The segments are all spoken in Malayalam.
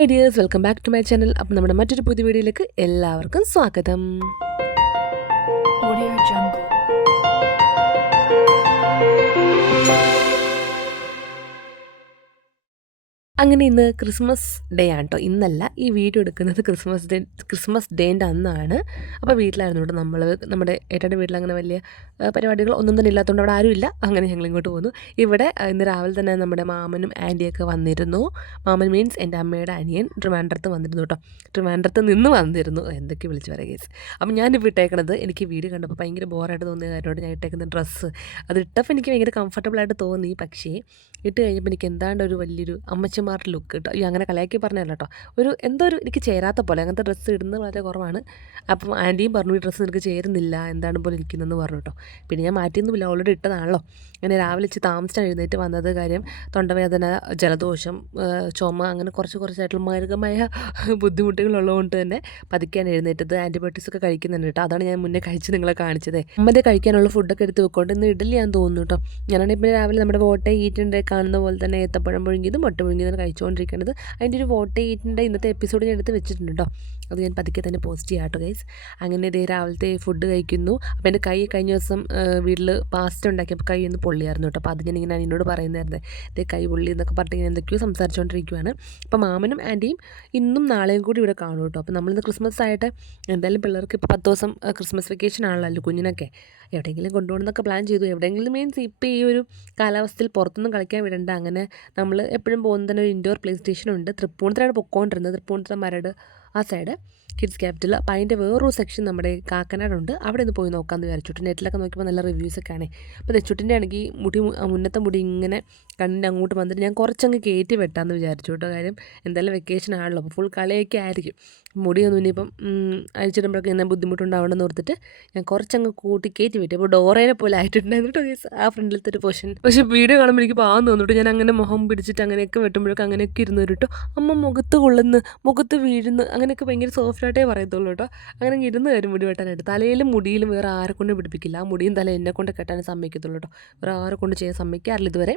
High dears, welcome back to my channel. അപ്പം നമ്മുടെ മറ്റൊരു പുതിയ വീഡിയോയിലേക്ക് എല്ലാവർക്കും സ്വാഗതം. Audio Jungle. അങ്ങനെ ഇന്ന് ക്രിസ്മസ് ഡേ ആണ് കേട്ടോ. ഇന്നല്ല, ഈ വീഡിയോ എടുക്കുന്നത് ക്രിസ്മസ് ഡേൻ്റെ അന്നാണ്. അപ്പോൾ വീട്ടിലായിരുന്നു കേട്ടോ. നമ്മുടെ ഏട്ടൻ്റെ വീട്ടിൽ അങ്ങനെ വലിയ പരിപാടികൾ ഒന്നും തന്നെ ഇല്ലാത്തതുകൊണ്ട് അവിടെ ആരുമില്ല. അങ്ങനെ ഞങ്ങൾ ഇങ്ങോട്ട് പോന്നു. ഇവിടെ ഇന്ന് രാവിലെ തന്നെ നമ്മുടെ മാമനും ആൻറ്റിയൊക്കെ വന്നിരുന്നു. മാമൻ മീൻസ് എൻ്റെ അമ്മയുടെ അനിയൻ ട്രിവാൻഡ്രത്ത് വന്നിരുന്നു കേട്ടോ. ട്രിവാൻഡ്രത്ത് നിന്ന് വന്നിരുന്നു, എന്തൊക്കെ വിളിച്ച് പറയുക കേസ്. അപ്പം ഞാനിപ്പോൾ ഇട്ടേക്കണത്, എനിക്ക് വീഡിയോ കണ്ടപ്പോൾ ഭയങ്കര ബോറായിട്ട് തോന്നിയ കാര്യമായിട്ട് ഞാൻ ഇട്ടേക്കുന്ന ഡ്രസ്സ്. അത് ഇട്ടപ്പോൾ എനിക്ക് ഭയങ്കര കംഫർട്ടബിളായിട്ട് തോന്നി. പക്ഷേ ഇട്ട് കഴിഞ്ഞപ്പോൾ എനിക്ക് എന്താണ്ട് ഒരു വലിയൊരു അമ്മച്ചിമാരുടെ ലുക്ക് കേട്ടോ. ഈ അങ്ങനെ കളയാക്കി പറഞ്ഞല്ല കേട്ടോ. എന്തോ ഒരു എനിക്ക് ചേരാത്ത പോലെ, അങ്ങനത്തെ ഡ്രസ്സ് ഇടുന്നത് വളരെ കുറവാണ്. അപ്പം ആൻറ്റിയും പറഞ്ഞു, ഈ ഡ്രസ്സ് നിനക്ക് ചേരുന്നില്ല, എന്താണ് പോലെ ഇരിക്കുന്നതെന്ന് പറഞ്ഞു കേട്ടോ. പിന്നെ ഞാൻ മാറ്റിയൊന്നുമില്ല, ഓൾറെഡി ഇട്ടതാണല്ലോ. അങ്ങനെ രാവിലെ ഇച്ചിരി താമസിച്ചാണ് എഴുന്നേറ്റ് വന്നത്. കാര്യം തൊണ്ടവേദന, ജലദോഷം, ചുമ, അങ്ങനെ കുറച്ചായിട്ടുള്ള മാരകമായ ബുദ്ധിമുട്ടുകളുള്ളതുകൊണ്ട് തന്നെ പതുക്കെയാണ് എഴുന്നേറ്റത്. ആൻറ്റിബയോട്ടിക്സ് ഒക്കെ കഴിക്കുന്നുണ്ട് കേട്ടോ. അതാണ് ഞാൻ മുന്നേ കഴിച്ച് നിങ്ങളെ കാണിച്ചത്. അമ്മൻ്റെ കഴിക്കാനുള്ള ഫുഡൊക്കെ എടുത്ത് വെക്കൊണ്ട് ഇന്ന് ഇഡലി ഞാൻ തോന്നുന്നു കേട്ടോ. ഞാനാണെങ്കിൽ ഇപ്പോൾ രാവിലെ നമ്മുടെ വോട്ടെ ഈറ്റിൻ്റെ കാണുന്ന പോലെ തന്നെ ഏത്തപ്പഴം പുഴുങ്ങിയതും മുട്ട പുഴുങ്ങിയതും കഴിച്ചുകൊണ്ടിരിക്കുന്നത്. അതിൻ്റെ ഒരു വോട്ടെ ഈറ്റിൻ്റെ ഇന്നത്തെ എപ്പിസോഡ് ഞാൻ എടുത്ത് വെച്ചിട്ടുണ്ട് കേട്ടോ. അത് ഞാൻ പതുക്കെ തന്നെ പോസ്റ്റ് ചെയ്യാം കേട്ടോ ഗൈസ്. അങ്ങനെ ഇതേ രാവിലത്തെ ഫുഡ് കഴിക്കുന്നു. അപ്പോൾ എൻ്റെ കൈ കഴിഞ്ഞ ദിവസം വീട്ടിൽ പാസ്റ്റ് ഉണ്ടാക്കിയപ്പോൾ കൈ ഒന്ന് പൊള്ളിയായിരുന്നു കേട്ടോ. അപ്പോൾ അത് ഞാനിങ്ങനെ എന്നോട് പറയുന്നതായിരുന്നു, ഇതേ കൈ പൊള്ളി എന്നൊക്കെ പറഞ്ഞിട്ട് ഞാൻ എന്തൊക്കെയോ സംസാരിച്ചുകൊണ്ടിരിക്കുകയാണ്. അപ്പോൾ മാമനും ആൻറ്റിയും ഇന്നും നാളെയും കൂടി ഇവിടെ കാണും കേട്ടോ. അപ്പോൾ നമ്മളിന്ന് ക്രിസ്മസ് ആയിട്ട് എന്തായാലും പിള്ളേർക്ക് ഇപ്പോൾ 10 ദിവസം ക്രിസ്മസ് വെക്കേഷൻ ആണല്ലോ കുഞ്ഞിനൊക്കെ. എവിടെയെങ്കിലും കൊണ്ടുപോകണമെന്നൊക്കെ പ്ലാൻ ചെയ്തു. എവിടെയെങ്കിലും മീൻസ് ഇപ്പോൾ ഈ ഒരു കാലാവസ്ഥയിൽ പുറത്തൊന്നും കളിക്കാൻ വിടണ്ട. അങ്ങനെ നമ്മൾ എപ്പോഴും പോകുന്ന തന്നെ ഒരു ഇൻഡോർ പ്ലേ സ്റ്റേഷനുണ്ട്. തൃപ്പൂണിത്തറയാണ് പൊക്കോണ്ടിരുന്നത്. തൃപ്പൂണിത്തറ മരട് ആ സൈഡ് കിഡ്സ് ക്യാപിറ്റൽ. അപ്പോൾ അതിൻ്റെ വേറൊരു സെക്ഷൻ നമ്മുടെ കാക്കനാടുണ്ട്. അവിടെ ഒന്ന് പോയി നോക്കാമെന്ന് വിചാരിച്ചു. നെറ്റിലൊക്കെ നോക്കിയപ്പോൾ നല്ല റിവ്യൂസൊക്കെ ആണ്. അപ്പോൾ തെച്ചുട്ടിൻ്റെ ആണെങ്കിൽ മുന്നത്തെ മുടി ഇങ്ങനെ കണ്ണിൻ്റെ അങ്ങോട്ട് വന്നിട്ട് ഞാൻ കുറച്ചങ്ങ് കയറ്റി വെട്ടാമെന്ന് വിചാരിച്ചു കേട്ടോ. കാര്യം എന്തായാലും വെക്കേഷൻ ആണല്ലോ, അപ്പോൾ ഫുൾ കളിയൊക്കെ ആയിരിക്കും. മുടിയൊന്നും ഇനിയിപ്പം അഴിച്ചിടുമ്പോഴൊക്കെ ഇങ്ങനെ ബുദ്ധിമുട്ടുണ്ടാവണമെന്ന് ഓർത്തിട്ട് ഞാൻ കുറച്ചങ്ങ് കൂട്ടി കയറ്റി വെട്ടി. അപ്പോൾ ഡോറേനെ പോലെ ആയിട്ടുണ്ടായിരുന്നു കേട്ടോ ആ ഫ്രണ്ടിലത്തെ ഒരു പോർഷൻ. പക്ഷേ വീഡിയോ കാണുമ്പോൾ എനിക്ക് പാവം തോന്നിട്ട് ഞാൻ അങ്ങനെ മുഖം പിടിച്ചിട്ട് അങ്ങനെയൊക്കെ വെട്ടുമ്പോഴൊക്കെ അങ്ങനെയൊക്കെ ഇരുന്ന് കേട്ടോ. അമ്മ മുഖത്ത് കൊള്ളുന്നു, മുഖത്ത് വീഴുന്നു, അങ്ങനെയൊക്കെ ഭയങ്കര സോഫ്റ്റായിട്ടേ പറയത്തുള്ളൂ കേട്ടോ. അങ്ങനെ ഇരുന്ന് കയറി മുടി വെട്ടാനായിട്ട്. തലയിലും മുടിയിലും വേറെ ആരെ കൊണ്ട് പിടിപ്പിക്കില്ല. ആ മുടിയും തല എന്നെ കൊണ്ട് കെട്ടാൻ സമ്മതിക്കത്തുള്ളൂ കേട്ടോ. വേറെ ആരെ കൊണ്ട് ചെയ്യാൻ സമ്മതിക്കാറില്ല ഇതുവരെ.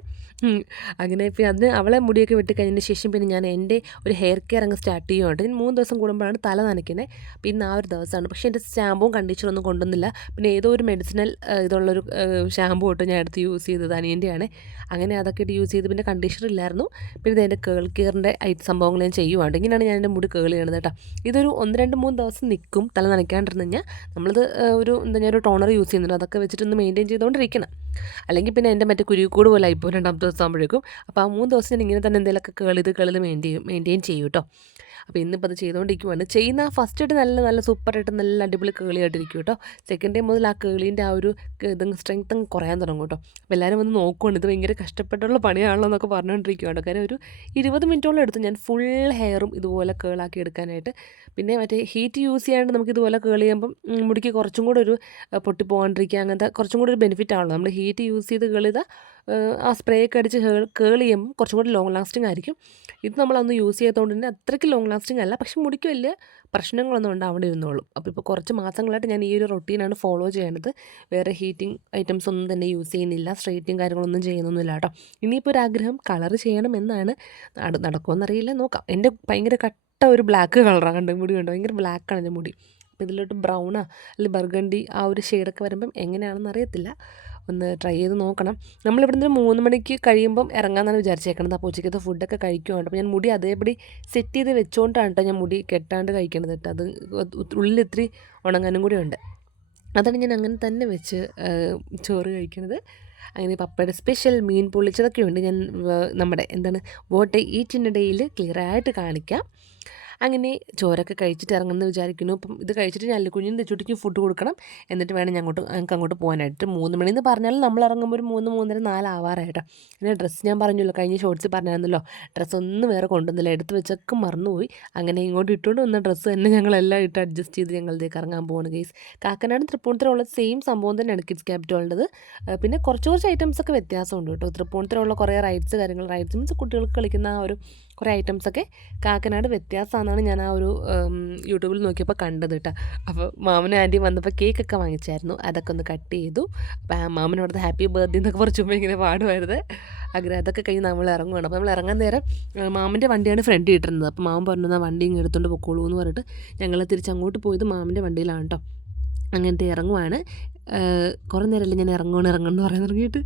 അങ്ങനെ പിന്നെ അതിന് അവളെ മുടിയൊക്കെ വെട്ടിക്കഴിഞ്ഞതിന് ശേഷം പിന്നെ ഞാൻ എൻ്റെ ഒരു ഹെയർ കെയർ അങ്ങ് സ്റ്റാർട്ട് ചെയ്യുന്നുണ്ട്. ഞാൻ 3 ദിവസം കൂടുമ്പോഴാണ് തല നനയ്ക്കുന്നത്. പിന്നെ ആ ഒരു ദിവസമാണ്. പക്ഷേ എൻ്റെ ഷാമ്പുവും കണ്ടീഷനൊന്നും കൊണ്ടുവന്നില്ല. പിന്നെ ഏതോ ഒരു മെഡിസിനൽ ഇതുള്ളൊരു ഷാമ്പു തൊട്ട് ഞാൻ എടുത്ത് യൂസ് ചെയ്തത് അനിയൻ്റെയാണ്. അങ്ങനെ അതൊക്കെ ഇട്ട് യൂസ് ചെയ്ത് പിന്നെ കണ്ടീഷണർ ഇല്ലായിരുന്നു. പിന്നെ ഇത് എൻ്റെ കേൾ കെയറിൻ്റെ സംഭവങ്ങൾ ഞാൻ ചെയ്യുവാണ്ട്. ഇങ്ങനെയാണ് ഞാൻ എൻ്റെ മുടി കേൾ ചെയ്യണത് കേട്ടോ. ഇതൊരു 1, 2, 3 ദിവസം നിൽക്കും തല നനയ്ക്കാണ്ടിരുന്ന് കഴിഞ്ഞാൽ. നമ്മളിത് ഞാൻ ഒരു ടോണർ യൂസ് ചെയ്യുന്നുണ്ട്. അതൊക്കെ വെച്ചിട്ടൊന്ന് മെയിൻറ്റെയിൻ ചെയ്തുകൊണ്ടിരിക്കണം. അല്ലെങ്കിൽ പിന്നെ എൻ്റെ മറ്റേ കുരുക്കൂട് പോലെ ആയിപ്പോൾ 2ാമത്തെ ദിവസം ആകുമ്പോഴേക്കും. അപ്പോൾ ആ 3 ദിവസം ഞാൻ ഇങ്ങനെ തന്നെ എന്തെങ്കിലുമൊക്കെ കേൾ മെയിൻറ്റെയിൻ ചെയ്യും കേട്ടോ. അപ്പോൾ ഇന്നിപ്പോൾ അത് ചെയ്തുകൊണ്ടിരിക്കുവാണ്. ചെയ്യുന്ന ഫസ്റ്റായിട്ട് നല്ല സൂപ്പറായിട്ട് നല്ല അടിപൊളി കേളിയായിട്ടിരിക്കും കേട്ടോ. സെക്കൻഡ് ഡേ മുതൽ ആ കേളീൻ്റെ ആ ഒരു സ്ട്രെങ്ത് കുറയാൻ തുടങ്ങും കേട്ടോ. അപ്പോൾ എല്ലാവരും വന്ന് നോക്കുവാണ്, ഇത് ഭയങ്കര കഷ്ടപ്പെട്ടുള്ള പണിയാണല്ലോ എന്നൊക്കെ പറഞ്ഞുകൊണ്ടിരിക്കുകയാണ്. കാര്യം ഒരു 20 മിനിറ്റോളം എടുത്ത് ഞാൻ ഫുൾ ഹെയറും ഇതുപോലെ കേളാക്കി എടുക്കാനായിട്ട്. പിന്നെ മറ്റേ ഹീറ്റ് യൂസ് ചെയ്യാണ്ട് നമുക്ക് ഇതുപോലെ കേൾ ചെയ്യുമ്പം മുടിക്ക് കുറച്ചും കൂടെ ഒരു പൊട്ടിപ്പോകാണ്ടിരിക്കുക, അങ്ങനത്തെ കുറച്ചും കൂടി ഒരു ബെനിഫിറ്റ് ആണല്ലോ. നമ്മൾ ഹീറ്റ് യൂസ് ചെയ്ത് കേൾ ചെയ്താൽ ആ സ്പ്രേ ഒക്കെ അടിച്ച് കേൾ ചെയ്യുമ്പോൾ കുറച്ചും കൂടി ലോങ് ലാസ്റ്റിംഗ് ആയിരിക്കും. ഇത് നമ്മളൊന്ന് യൂസ് ചെയ്യാത്തതുകൊണ്ട് തന്നെ അത്രയ്ക്ക് ലോങ് ലാസ്റ്റിംഗ് അല്ല. പക്ഷെ മുടിക്ക് വലിയ പ്രശ്നങ്ങളൊന്നും ഉണ്ടാവേണ്ടി ഇരുന്നോളും. അപ്പോൾ ഇപ്പോൾ കുറച്ച് മാസങ്ങളായിട്ട് ഞാൻ ഈ ഒരു റൊട്ടീനാണ് ഫോളോ ചെയ്യേണ്ടത്. വേറെ ഹീറ്റിംഗ് ഐറ്റംസ് ഒന്നും തന്നെ യൂസ് ചെയ്യുന്നില്ല. സ്ട്രെയിറ്റിങ് കാര്യങ്ങളൊന്നും ചെയ്യുന്നൊന്നുമില്ല കേട്ടോ. ഇനിയിപ്പോൾ ഒരു ആഗ്രഹം കളർ ചെയ്യണമെന്നാണ്. നടക്കുമെന്നറിയില്ല, നോക്കാം. എൻ്റെ ഭയങ്കര കട്ട ഒരു ബ്ലാക്ക് കളറാണ്. കണ്ടു മുടി കണ്ടോ, ഭയങ്കര ബ്ലാക്കാണ് എൻ്റെ മുടി. അപ്പോൾ ഇതിലോട്ട് ബ്രൗണാ അല്ലെങ്കിൽ ബർഗണ്ടി ആ ഒരു ഷെയ്ഡൊക്കെ വരുമ്പം എങ്ങനെയാണെന്ന് അറിയത്തില്ല. ഒന്ന് ട്രൈ ചെയ്ത് നോക്കണം. നമ്മളിവിടെ നിന്ന് 3 മണിക്ക് കഴിയുമ്പം ഇറങ്ങാമെന്നാണ് വിചാരിച്ചേക്കണത്. അപ്പോൾ ഉച്ചയ്ക്കത്തെ ഫുഡൊക്കെ കഴിക്കുവാണ്. അപ്പോൾ ഞാൻ മുടി അതേപടി സെറ്റ് ചെയ്ത് വെച്ചുകൊണ്ടാണ് കേട്ടോ ഞാൻ മുടി കെട്ടാണ്ട് കഴിക്കണത് കേട്ടോ. അത് ഉള്ളിൽ ഇത്തിരി ഉണങ്ങാനും കൂടി ഉണ്ട്. അതാണ് ഞാൻ അങ്ങനെ തന്നെ വെച്ച് ചോറ് കഴിക്കണത്. അങ്ങനെ പപ്പയുടെ സ്പെഷ്യൽ മീൻ പൊള്ളിച്ചതൊക്കെ ഉണ്ട്. ഞാൻ നമ്മുടെ വോട്ട് ഈറ്റിനിടയിൽ ക്ലിയറായിട്ട് കാണിക്കാം. അങ്ങനെ ചോറൊക്കെ കഴിച്ചിട്ട് ഇറങ്ങുമെന്ന് വിചാരിക്കുന്നു. അപ്പം ഇത് കഴിച്ചിട്ട് ഞാൻ കുഞ്ഞിന് തെച്ചുട്ടിക്ക് ഫുഡ് കൊടുക്കണം. എന്നിട്ട് വേണം ഞങ്ങൾക്ക് അങ്ങോട്ട് പോകാനായിട്ട്. 3 മണിയെന്ന് പറഞ്ഞാൽ നമ്മൾ ഇറങ്ങുമ്പോൾ ഒരു 3, 3:30, 4 ആവാറായിട്ടോ. പിന്നെ ഡ്രസ്സ് ഞാൻ പറഞ്ഞല്ലോ, കഴിഞ്ഞ ഷോർട്സിൽ പറഞ്ഞായിരുന്നല്ലോ, ഡ്രസ്സൊന്നും വേറെ കൊണ്ടുവന്നില്ല, എടുത്ത് വെച്ചൊക്കെ മറന്നുപോയി. അങ്ങനെ ഇങ്ങോട്ട് ഇട്ടുകൊണ്ട് വന്ന ഡ്രസ്സ് തന്നെ ഞങ്ങളെല്ലാം ഇട്ട് അഡ്ജസ്റ്റ് ചെയ്ത് ഞങ്ങളിതേക്ക് ഇറങ്ങാൻ പോവാണ് ഗൈസ്. കാക്കനാടും തൃപ്പൂണിത്തുറ സെയിം സംഭവം തന്നെയാണ് കിഡ്സ് ക്യാപിറ്റലുള്ളത്. പിന്നെ കുറച്ച് ഐറ്റംസൊക്കെ വ്യത്യാസമുണ്ട് കേട്ടോ. തൃപ്പൂണിത്തുറ കുറേ റൈഡ്സ് മീൻസ് കുട്ടികൾക്ക് കളിക്കുന്ന ആ ഒരു കുറേ ഐറ്റംസൊക്കെ കാക്കനാട് വ്യത്യാസമാണെന്നാണ് ഞാൻ ആ ഒരു യൂട്യൂബിൽ നോക്കിയപ്പോൾ കണ്ടത് കേട്ടോ. അപ്പോൾ മാമനും ആൻറ്റിയും വന്നപ്പോൾ കേക്കൊക്കെ വാങ്ങിച്ചായിരുന്നു, അതൊക്കെ ഒന്ന് കട്ട് ചെയ്തു. അപ്പോൾ മാമൻ അവിടുത്തെ ഹാപ്പി ബർത്ത്ഡേ എന്നൊക്കെ കുറച്ചുമ്പോൾ ഇങ്ങനെ പാടുമായിരുന്നു. അങ്ങനെ അതൊക്കെ കഴിഞ്ഞ് നമ്മൾ ഇറങ്ങുകയാണ്. അപ്പോൾ നമ്മൾ ഇറങ്ങാൻ നേരം മാമൻ്റെ വണ്ടിയാണ് ഫ്രണ്ട് ഇട്ടിരുന്നത്. അപ്പോൾ മാമൻ പറഞ്ഞു ആ വണ്ടി ഇങ്ങ് എടുത്തുകൊണ്ട് പൊക്കോളൂ എന്ന് പറഞ്ഞിട്ട് ഞങ്ങൾ തിരിച്ചങ്ങോട്ട് പോയത് മാമൻ്റെ വണ്ടിയിലാണ് കേട്ടോ. അങ്ങനത്തെ ഇറങ്ങുവാണ്. കുറേ നേരമല്ലേ ഞാൻ ഇറങ്ങണമെന്ന് പറയാൻ തുടങ്ങിയിട്ട്.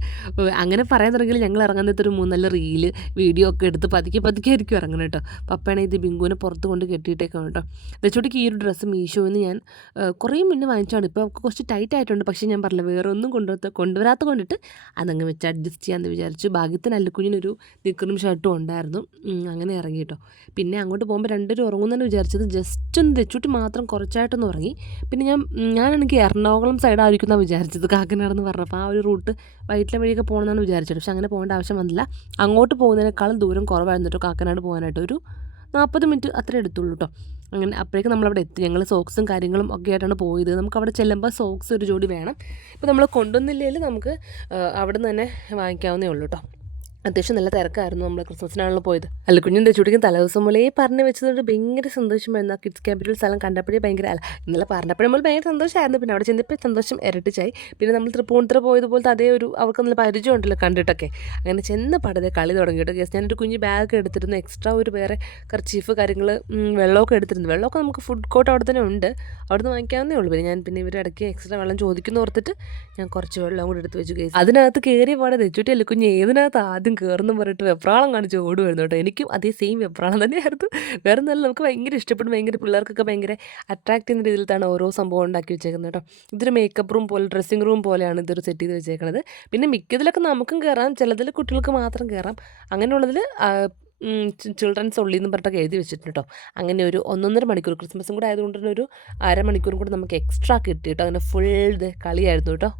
അങ്ങനെ പറയാൻ തുടങ്ങിയാൽ ഞങ്ങൾ ഇറങ്ങുന്നത് ഒരു 3-4 റീല് വീഡിയോ ഒക്കെ എടുത്ത് പതുക്കെ ആയിരിക്കും ഇറങ്ങണം കേട്ടോ. പപ്പയാണെങ്കിൽ ഇത് ബിങ്കുവിനെ പുറത്ത് കൊണ്ട് കെട്ടിയിട്ടേക്കാണ് കേട്ടോ. ദച്ചോട്ടിക്ക് ഈ ഒരു ഡ്രസ്സ് മീഷോയിൽ നിന്ന് ഞാൻ കുറേ മുന്നേ വാങ്ങിച്ചാണ്. ഇപ്പോൾ കുറച്ച് ടൈറ്റ് ആയിട്ടുണ്ട്. പക്ഷേ ഞാൻ പറഞ്ഞില്ല, വേറെ ഒന്നും കൊണ്ടുവരാത്ത കൊണ്ടിട്ട് അതങ്ങ് വെച്ച് അഡ്ജസ്റ്റ് ചെയ്യാമെന്ന് വിചാരിച്ചു. ഭാഗ്യത്തിന് അല്ലുക്കുഞ്ഞിനൊരു നിക്കറും ഷർട്ടും ഉണ്ടായിരുന്നു. അങ്ങനെ ഇറങ്ങി കേട്ടോ. പിന്നെ അങ്ങോട്ട് പോകുമ്പോൾ 2 ഉറങ്ങുമെന്നാണ് വിചാരിച്ചത്. ജസ്റ്റ് ഒന്ന് ദച്ചൂട്ടി മാത്രം കുറച്ചായിട്ടൊന്ന് ഉറങ്ങി. പിന്നെ ഞാനാണെങ്കിൽ എറണാകുളം സൈഡായിരിക്കും വിചാരിച്ചത്, കാക്കനാടെന്ന് പറഞ്ഞപ്പോൾ ആ ഒരു റൂട്ട് വൈറ്റില വഴിയൊക്കെ പോകണമെന്നാണ് വിചാരിച്ചത്. പക്ഷെ അങ്ങനെ പോകേണ്ട ആവശ്യം വന്നില്ല. അങ്ങോട്ട് പോകുന്നതിനേക്കാളും ദൂരം കുറവായിരുന്നു കേട്ടോ കാക്കനാട് പോകാനായിട്ട്. ഒരു 40 മിനിറ്റ് അത്രേ എടുത്തുള്ളൂ കേട്ടോ. അങ്ങനെ അപ്പോഴേക്കും നമ്മളവിടെ എത്തി. ഞങ്ങൾ സോക്സും കാര്യങ്ങളും ഒക്കെ ആയിട്ടാണ് പോയത്. നമുക്ക് അവിടെ ചെല്ലുമ്പോൾ സോക്സ് ഒരു ജോഡി വേണം. ഇപ്പോൾ നമ്മൾ കൊണ്ടുവന്നില്ലെങ്കിൽ നമുക്ക് അവിടെ നിന്ന് തന്നെ വാങ്ങിക്കാവുന്നേ ഉള്ളൂ കേട്ടോ. അത്യാവശ്യം നല്ല തിരക്കായിരുന്നു. നമ്മൾ ക്രിസ്മസിനാണല്ലോ പോയത്. അല്ല കുഞ്ഞും തെച്ചുടിക്കും തലേദിവസം മുതലേ പറഞ്ഞു വെച്ചതുകൊണ്ട് ഭയങ്കര സന്തോഷമായിരുന്നു. ആ കിഡ്സ് ക്യാപിറ്റൽ സ്ഥലം കണ്ടപ്പോഴേ ഇന്നലെ പറഞ്ഞപ്പോഴും നമ്മൾ ഭയങ്കര സന്തോഷമായിരുന്നു. പിന്നെ അവിടെ ചെന്നപ്പോൾ സന്തോഷം ഇരട്ടിച്ചായി. പിന്നെ നമ്മൾ തൃപ്പൂണിത്തുറ പോയതുപോലത്തെ അതേ ഒരു അവർക്ക് നല്ല പരിചയമുണ്ടല്ലോ കണ്ടിട്ടൊക്കെ. അങ്ങനെ ചെന്ന പടതേ കളി തുടങ്ങിയിട്ട് കേസ് ഞാനൊരു കുഞ്ഞ് ബാഗ് എടുത്തിരുന്നു. എക്സ്ട്രാ ഒരു വേറെ കർച്ചീഫ് കാര്യങ്ങൾ വെള്ളമൊക്കെ എടുത്തിരുന്നു. വെള്ളമൊക്കെ നമുക്ക് ഫുഡ് കോർട്ട് അവിടെ തന്നെ ഉണ്ട്, അവിടെ നിന്ന് വാങ്ങിക്കാവുന്നേ ഉള്ളൂ. പിന്നെ ഇവർ ഇടയ്ക്ക് എക്സ്ട്രാ വെള്ളം ചോദിക്കുന്ന ഓർത്തിട്ട് ഞാൻ കുറച്ച് വെള്ളം കൂടി എടുത്ത് വെച്ചു കേസ്. അതിനകത്ത് കയറിയ പാടെ തെച്ചുട്ടിയല്ലേ കുഞ്ഞ് ഏതിനകത്ത് ആദ്യം കയറുന്നു പറഞ്ഞിട്ട് വെപ്രാളം കാണിച്ച് ഓടുമായിരുന്നു കേട്ടോ. എനിക്കും അതേ സെയിം വെപ്രാളം തന്നെയായിരുന്നു. വേറെ നല്ല നമുക്ക് ഭയങ്കര ഇഷ്ടപ്പെടും, ഭയങ്കര പിള്ളേർക്കൊക്കെ ഭയങ്കര അട്രാക്റ്റ് ചെയ്യുന്ന രീതിയിലാണ് ഓരോ സംഭവം ഉണ്ടാക്കി വെച്ചേക്കുന്നത് കേട്ടോ. ഇതൊരു മേക്കപ്പ് റൂം പോലെ ഡ്രസ്സിങ് റൂം പോലെയാണ് ഇതൊരു സെറ്റ് ചെയ്ത് വെച്ചേക്കുന്നത്. പിന്നെ മിക്കതിലൊക്കെ നമുക്കും കയറാം, ചിലതിൽ കുട്ടികൾക്ക് മാത്രം കയറാം. അങ്ങനെയുള്ളതിൽ ചിൽഡ്രൻസ് ഉള്ളി എന്ന് പറഞ്ഞിട്ടൊക്കെ എഴുതി വെച്ചിട്ടുണ്ട് കേട്ടോ. അങ്ങനെ ഒരു 1.5 മണിക്കൂർ ക്രിസ്മസും കൂടെ ആയതുകൊണ്ട് തന്നെ ഒരു അരമണിക്കൂറും കൂടെ നമുക്ക് എക്സ്ട്രാ കിട്ടി കേട്ടോ. അങ്ങനെ ഫുൾ കളിയായിരുന്നു കേട്ടോ.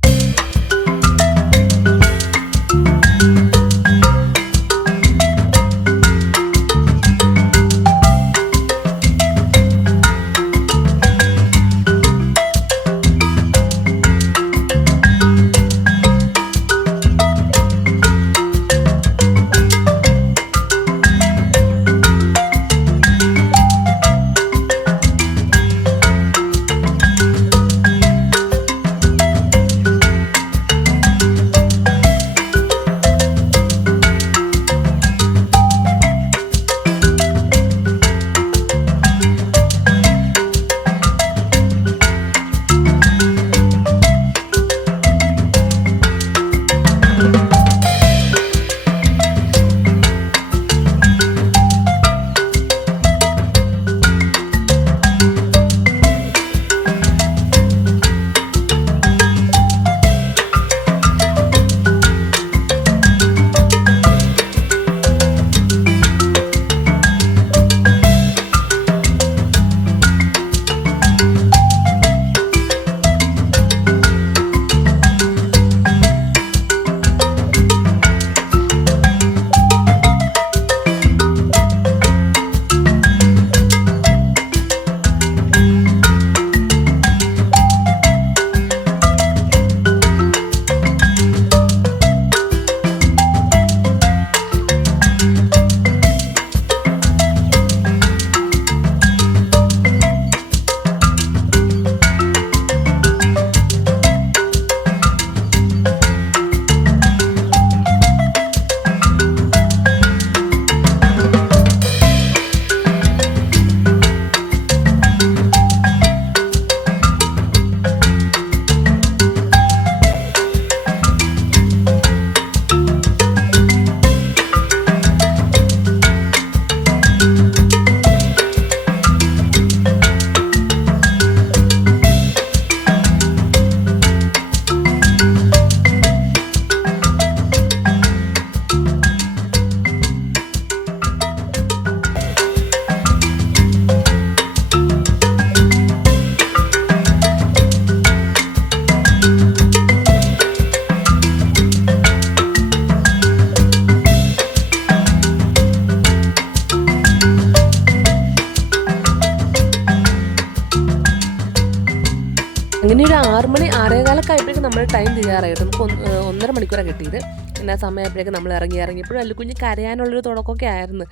അങ്ങനെ ഒരു 6 മണി 6:15 കാലൊക്കെ ആയപ്പോഴേക്കും നമ്മുടെ ടൈം തീരാറായിട്ട് നമുക്ക് 1.5 മണിക്കൂറാണ് കിട്ടിയത്. പിന്നെ സമയമായപ്പോഴേക്കും നമ്മൾ ഇറങ്ങിയപ്പോഴും അല്ലുക്കുഞ്ഞ് കരയാനുള്ളൊരു തുടക്കമൊക്കെ ആയിരുന്നു.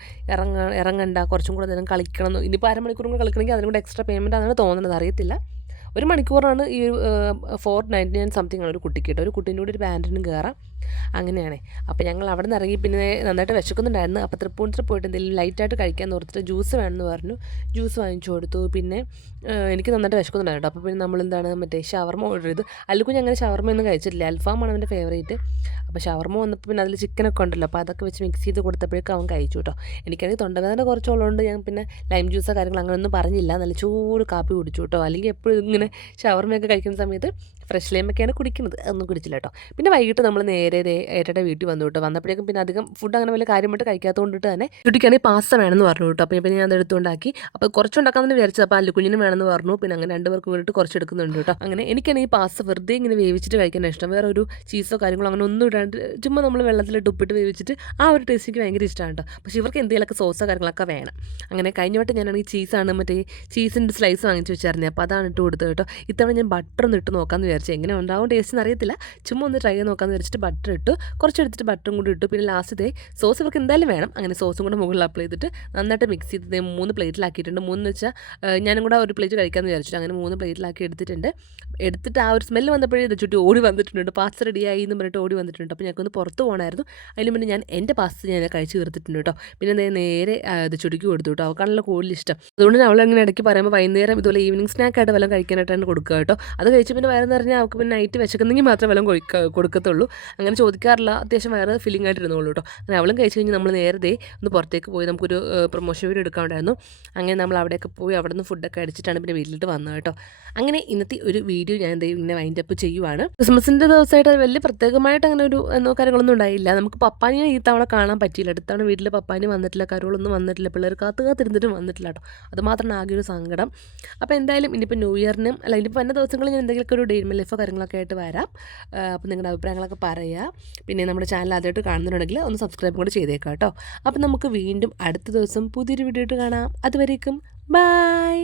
ഇറങ്ങണ്ട, കുറച്ചും കൂടെ നേരം കളിക്കണം. ഇനിയിപ്പോൾ അരമണിക്കൂറും കൂടെ കളിക്കണമെങ്കിൽ അതിനും കൂടെ എക്സ്ട്രാ പേയ്മെൻറ്റ് ആണെന്ന് തോന്നുന്നത്, അറിയത്തില്ല. 1 മണിക്കൂറാണ് ഈ ഒരു 499 സംതിങ് ആണ് ഒരു കുട്ടിക്ക് കേട്ടോ. ഒരു കുട്ടീൻ്റെ കൂടെ ഒരു പാൻറ്റിനും കയറാം, അങ്ങനെയാണ്. അപ്പോൾ ഞങ്ങൾ അവിടെ നിന്ന് ഇറങ്ങി. പിന്നെ നന്നായിട്ട് വിശക്കുന്നുണ്ടായിരുന്നു. അപ്പോൾ തൃപ്പൂണിത്തുറ പോയിട്ട് എന്തെങ്കിലും ലൈറ്റായിട്ട് കഴിക്കാൻ ഓർത്തിട്ട് ജ്യൂസ് വേണമെന്ന് പറഞ്ഞു. ജ്യൂസ് വാങ്ങിച്ചു കൊടുത്തു. പിന്നെ എനിക്ക് നന്നായിട്ട് വിശക്കുന്നുണ്ടായിരുന്നു. അപ്പോൾ പിന്നെ നമ്മളെന്താണ് മറ്റേ ഷവർമ ഓർഡർ ചെയ്തു. അല്ലുക്കുഞ്ഞ് അങ്ങനെ ഷവർമയൊന്നും കഴിച്ചിട്ടില്ല. അൽഫാമാണ് അവൻ്റെ ഫേവറേറ്റ്. അപ്പോൾ ഷവർമ വന്നപ്പോൾ പിന്നെ അതിൽ ചിക്കനൊക്കെ ഉണ്ടല്ലോ, അപ്പോൾ അതൊക്കെ വെച്ച് മിക്സ് ചെയ്ത് കൊടുത്തപ്പോഴേക്കും അവൻ കഴിച്ചു കേട്ടോ. എനിക്കാണെങ്കിൽ തൊണ്ടവേദന കുറച്ചുള്ളതുകൊണ്ട് ഞാൻ പിന്നെ ലൈം ജ്യൂസോ കാര്യങ്ങൾ അങ്ങനെയൊന്നും പറഞ്ഞില്ല. നല്ല ചൂട് കാപ്പി കുടിച്ചു കേട്ടോ. അല്ലെങ്കിൽ എപ്പോഴും ഇങ്ങനെ ഷവർമയൊക്കെ കഴിക്കുന്ന സമയത്ത് ഫ്രഷ് ലൈമൊക്കെയാണ് കുടിക്കുന്നത്, അതൊന്നും കുടിച്ചില്ല കേട്ടോ. പിന്നെ വൈകിട്ട് നമ്മൾ നേരെ ഏട്ടയുടെ വീട്ടിൽ വന്നു കേട്ടോ. വന്നപ്പോഴേക്കും പിന്നെ അധികം ഫുഡ് അങ്ങനെ വലിയ കാര്യമായിട്ട് കഴിക്കാത്തതുകൊണ്ടിട്ട് തന്നെ കുട്ടിക്കാണെങ്കിൽ പാസ്ത വേണമെന്ന് പറഞ്ഞു കേട്ടോ. അപ്പോൾ പിന്നെ ഞാൻ അത് എടുത്തുകൊണ്ടാക്കി. അപ്പോൾ കുറച്ചുണ്ടാക്കാമെന്ന് വിചാരിച്ചത്. അപ്പോൾ അല്ലുക്കുഞ്ഞിനും വേണമെന്ന് പറഞ്ഞു. പിന്നെ അങ്ങനെ 2 പേർക്കും വേണ്ടിയിട്ട് കുറച്ച് എടുക്കുന്നുണ്ട് കേട്ടോ. അങ്ങനെ എനിക്കാണെങ്കിൽ ഈ പാസ്ത വെറുതെ ഇങ്ങനെ വേവിച്ചിട്ട് കഴിക്കാൻ ഇഷ്ടം. വേറെ ഒരു ചീസോ കാര്യങ്ങളോ അങ്ങനെ ഒന്നും ഇടാണ്ട് ചുമ്മാ നമ്മൾ വെള്ളത്തിലിട്ട് ഉപ്പിട്ട് വേവിച്ചിട്ട് ആ ഒരു ടേസ്റ്റ് എനിക്ക് ഭയങ്കര ഇഷ്ടമാണ് കേട്ടോ. പക്ഷേ ഇവർക്ക് എന്തെങ്കിലുമൊക്കെ സോസോ കാര്യങ്ങളൊക്കെ വേണം. അങ്ങനെ കഴിഞ്ഞ വട്ടം ഞാനാണെങ്കിൽ ചീസാണ് മറ്റേ ചീസിൻ്റെ സ്ലൈസ് വാങ്ങിച്ച് വെച്ചായിരുന്നു. അപ്പോൾ അതാണ് ഇട്ട് കൊടുത്തത് കേട്ടോ. ഇത്തവണ ഞാൻ ബട്ടർ ഒന്ന് ഇട്ട് നോക്കാമെന്ന് വിചാരിച്ചു. എങ്ങനെ ഉണ്ടാവും ടേസ്റ്റ് എന്ന് അറിയത്തില്ല, ചുമ്മാ ഒന്ന് ട്രൈ ചെയ്ത് നോക്കാമെന്ന് വിചാരിച്ചിട്ട് ബട്ടർ ഇട്ടു. കുറച്ചെടുത്തിട്ട് ബട്ടറും കൂടി ഇട്ടു. പിന്നെ ലാസ്റ്റ് സോസ് ഇവർക്ക് എന്തായാലും വേണം. അങ്ങനെ സോസും കൂടെ മുകളിൽ അപ്ലൈ ചെയ്തിട്ട് നന്നായിട്ട് മിക്സ് ചെയ്ത് 3 പ്ലേറ്റിലാക്കിയിട്ടുണ്ട്. 3 വെച്ചാൽ ഞാനും കൂടെ ഒരു പ്ലേറ്റ് കഴിക്കാമെന്ന് വിചാരിച്ചിട്ട് അങ്ങനെ 3 പ്ലേറ്റിലാക്കി എടുത്തിട്ടുണ്ട്. എടുത്തിട്ട് ആ ഒരു സ്മെല്ല് വന്നപ്പോഴേ ഇത് ചുറ്റി ഓടി വന്നിട്ടുണ്ട്. പാസ്ത റെഡിയായി എന്ന് പറഞ്ഞിട്ട് ഓടി വന്നിട്ടുണ്ട്. അപ്പോൾ ഞങ്ങൾക്കൊന്ന് പുറത്ത് പോകണമായിരുന്നു. അതിന് മുന്നേ ഞാൻ എൻ്റെ പാസ്ത ഞാൻ കഴിച്ച് തീർത്തിട്ടുണ്ട് കേട്ടോ. പിന്നെ നേരെ ഇത് ചുരുക്കി കൊടുത്തു കേട്ടോ. അവൾക്കാണല്ലോ കൂടുതൽ ഇഷ്ടം. അതുകൊണ്ട് ഞാൻ അവളങ്ങനെ ഇടയ്ക്ക് പറയുമ്പോൾ വൈകുന്നേരം ഇതുപോലെ ഈവനിങ് സ്നാക്കായിട്ട് വല്ലതും കഴിക്കാനായിട്ടാണ് കൊടുക്കുക കേട്ടോ. അത് കഴിച്ച് പിന്നെ വയറെന്ന് പറഞ്ഞാൽ അവൾക്ക് പിന്നെ നൈറ്റ് വിശക്കുന്നെങ്കിൽ മാത്രമേ വല്ലതും കൊടുക്കത്തുള്ളൂ. അങ്ങനെ ചോദിക്കാറില്ല. അത്യാവശ്യം വയറ് ഫില്ലിംഗ് ആയിട്ടിരുന്നുള്ളൂ കേട്ടോ. അങ്ങനെ അവളും കഴിച്ച് കഴിഞ്ഞ് നമ്മൾ നേരത്തെ ഒന്ന് പുറത്തേക്ക് പോയി നമുക്കൊരു പ്രൊമോഷൻ വീഡിയോ എടുക്കാനുണ്ടായിരുന്നു. അങ്ങനെ നമ്മൾ അവിടെയൊക്കെ പോയി അവിടെ നിന്ന് ഫുഡൊക്കെ അടിച്ചിട്ടാണ് പിന്നെ വീട്ടിലിട്ട് വന്നത് കേട്ടോ. അങ്ങനെ ഇന്നത്തെ ഒരു വീഡിയോ ഞാൻ ഇങ്ങനെ വൈൻഡപ്പ് ചെയ്യുവാണ്. ക്രിസ്മസിൻ്റെ ദിവസമായിട്ട് വലിയ പ്രത്യേകമായിട്ട് അങ്ങനെ ഒരു കാര്യങ്ങളൊന്നും ഉണ്ടായില്ല. നമുക്ക് പപ്പാനിയെ ഈ തവണ കാണാൻ പറ്റിയില്ല. അടുത്താണ് വീട്ടിൽ പപ്പാനി വന്നിട്ടില്ല, കരോളൊന്നും വന്നിട്ടില്ല, പിള്ളേർ കാത്തിരുന്നിട്ടും വന്നിട്ടില്ല കേട്ടോ. അതുമാത്രമാണ് ആകെ ഒരു സങ്കടം. അപ്പോൾ എന്തായാലും ഇനിയിപ്പോൾ ന്യൂ ഇയറിനും അല്ല ഇനിയിപ്പോൾ വന്ന ദിവസങ്ങളിൽ ഞാൻ എന്തെങ്കിലുമൊക്കെ ഒരു ഡേ ഇൻ മൈ ലൈഫോ കാര്യങ്ങളൊക്കെ ആയിട്ട് വരാം. അപ്പോൾ നിങ്ങളുടെ അഭിപ്രായങ്ങളൊക്കെ പറയുക. പിന്നെ നമ്മുടെ ചാനൽ ആദ്യമായിട്ട് കാണുന്നുണ്ടെങ്കിൽ ഒന്ന് സബ്സ്ക്രൈബ് കൂടെ ചെയ്തേക്കാം കേട്ടോ. അപ്പോൾ നമുക്ക് വീണ്ടും അടുത്ത ദിവസം പുതിയൊരു വീഡിയോ ആയിട്ട് കാണാം. അതുവരേക്കും ബൈ.